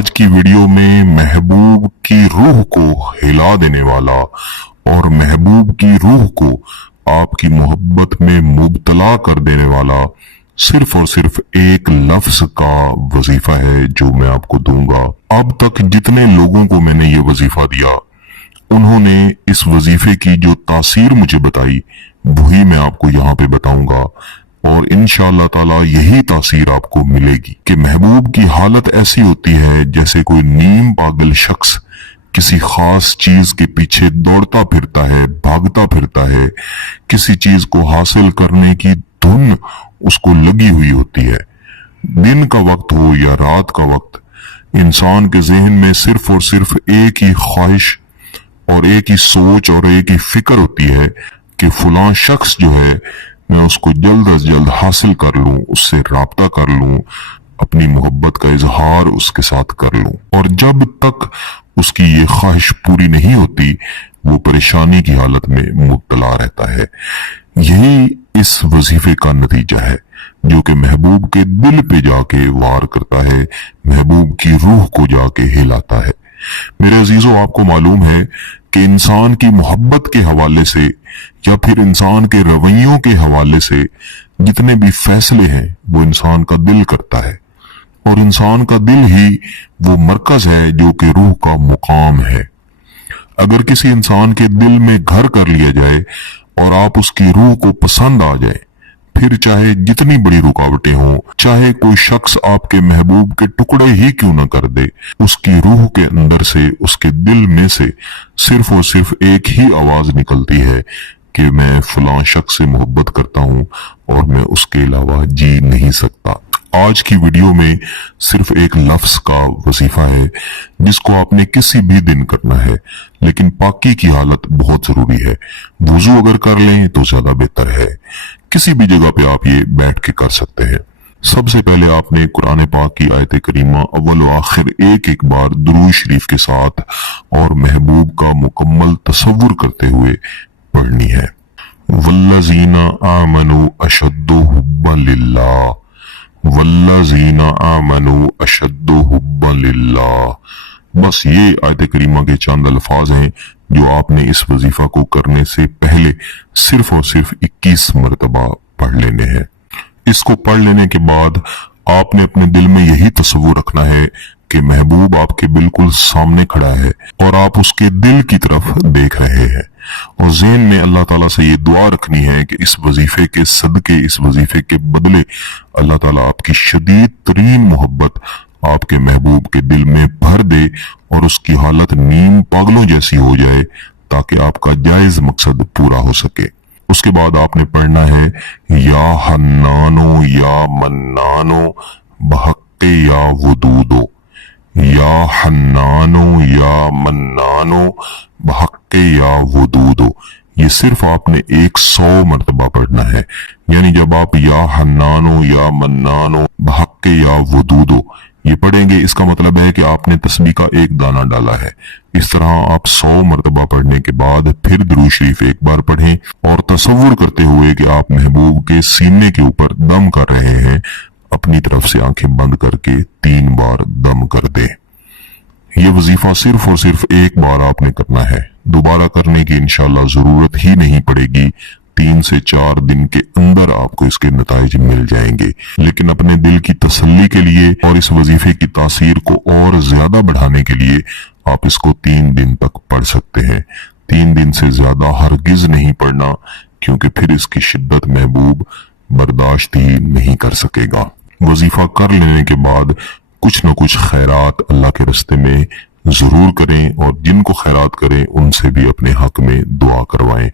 आज की वीडियो में महबूब की रूह को हिला देने वाला और महबूब की रूह को आपकी मोहब्बत में मुब्तला कर देने वाला सिर्फ और सिर्फ एक लफ्ज का वजीफा है जो मैं आपको दूंगा। अब तक जितने लोगों को मैंने ये वजीफा दिया उन्होंने इस वजीफे की जो तासीर मुझे बताई वही मैं आपको यहाँ पे बताऊंगा और इंशाअल्लाह ताला यही तासीर आपको मिलेगी कि महबूब की हालत ऐसी होती है जैसे कोई नीम पागल शख्स किसी खास चीज के पीछे दौड़ता फिरता है, भागता फिरता है, किसी चीज को हासिल करने की धुन उसको लगी हुई होती है। दिन का वक्त हो या रात का वक्त, इंसान के जहन में सिर्फ और सिर्फ एक ही ख्वाहिश और एक ही सोच और एक ही फिक्र होती है कि फलां शख्स जो है मैं उसको जल्द अज जल्द हासिल कर लूं, उससे राब्ता कर लूं, अपनी मोहब्बत का इजहार उसके साथ कर लूं। और जब तक उसकी ये ख्वाहिश पूरी नहीं होती वो परेशानी की हालत में मुब्तला रहता है। यही इस वजीफे का नतीजा है जो कि महबूब के दिल पे जाके वार करता है, महबूब की रूह को जाके हिलाता है। मेरे अजीजों, आपको मालूम है कि इंसान की मोहब्बत के हवाले से या फिर इंसान के रवैयों के हवाले से जितने भी फैसले हैं वो इंसान का दिल करता है और इंसान का दिल ही वो मरकज है जो कि रूह का मुकाम है। अगर किसी इंसान के दिल में घर कर लिया जाए और आप उसकी रूह को पसंद आ जाए, फिर चाहे जितनी बड़ी रुकावटें हों, चाहे कोई शख्स आपके महबूब के टुकड़े ही क्यों न कर दे, उसकी रूह के अंदर से, उसके दिल में से सिर्फ और सिर्फ एक ही आवाज निकलती है कि मैं फलां शख्स से मोहब्बत करता हूं और मैं उसके अलावा जी नहीं सकता। आज की वीडियो में सिर्फ एक लफ्ज का वजीफा है जिसको आपने किसी भी दिन करना है, लेकिन पाकी की हालत बहुत जरूरी है। वुजू अगर कर लें तो ज्यादा बेहतर है। किसी भी जगह पे आप ये बैठ के कर सकते हैं। सबसे पहले आपने कुरान पाक की आयत करीमा अव्वल व आखिर एक बार दुरूद शरीफ के साथ और महबूब का मुकम्मल तसव्वुर करते हुए पढ़नी है। वल्लज़ीना आमनू अशद्दु हुब्बन लिल्लाह, वल्लज़ीना आमनू अशद्दु हुब्बन लिल्लाह। बस ये आयत करीमा के चंद अल्फाज हैं जो आपने इस वजीफा को करने से पहले सिर्फ और सिर्फ 21 मरतबा पढ़ लेने हैं। इसको पढ़ लेने के बाद आपने अपने दिल में यही तसव्वुर रखना है कि महबूब आपके बिल्कुल सामने खड़ा है और आप उसके दिल की तरफ देख रहे हैं और ज़हन में अल्लाह ताला से ये दुआ रखनी है कि इस वजीफे के सदके, इस वजीफे के बदले अल्लाह ताला आपकी शदीद तरीन मोहब्बत आपके महबूब के दिल में भर दे और उसकी हालत नीम पागलों जैसी हो जाए ताकि आपका जायज मकसद पूरा हो सके। उसके बाद आपने पढ़ना है या हन्नानो या मन्नानो बहक्के या वदूदो, या हन्नानो या मन्नानो बहक्के या वदूदो। ये सिर्फ आपने 100 मरतबा पढ़ना है। यानी जब आप या हन्नानो या मन्नानो बहक्के या वदूदो ये पढ़ेंगे, इसका मतलब है कि आपने तस्बीह का एक दाना डाला है। इस तरह आप 100 मरतबा पढ़ने के बाद फिर दुरूद शरीफ एक बार पढ़ें और तसव्वुर करते हुए कि आप महबूब के सीने के ऊपर दम कर रहे हैं, अपनी तरफ से आंखें बंद करके 3 बार दम कर दे। ये वजीफा सिर्फ और सिर्फ एक बार आपने करना है, दोबारा करने की इंशाअल्लाह जरूरत ही नहीं पड़ेगी। 3 से 4 दिन के अंदर आपको इसके नताइज मिल जाएंगे। लेकिन अपने दिल की तसल्ली के लिए और इस वजीफे की तासीर को और ज्यादा बढ़ाने के लिए आप इसको 3 दिन तक पढ़ सकते हैं। 3 दिन से ज्यादा हरगिज नहीं पढ़ना, क्योंकि फिर इसकी शिद्दत महबूब बर्दाश्त ही नहीं कर सकेगा। वजीफा कर लेने के बाद कुछ न कुछ खैरात अल्लाह के रस्ते में जरूर करें और जिनको खैरात करें उनसे भी अपने हक में दुआ करवाएं।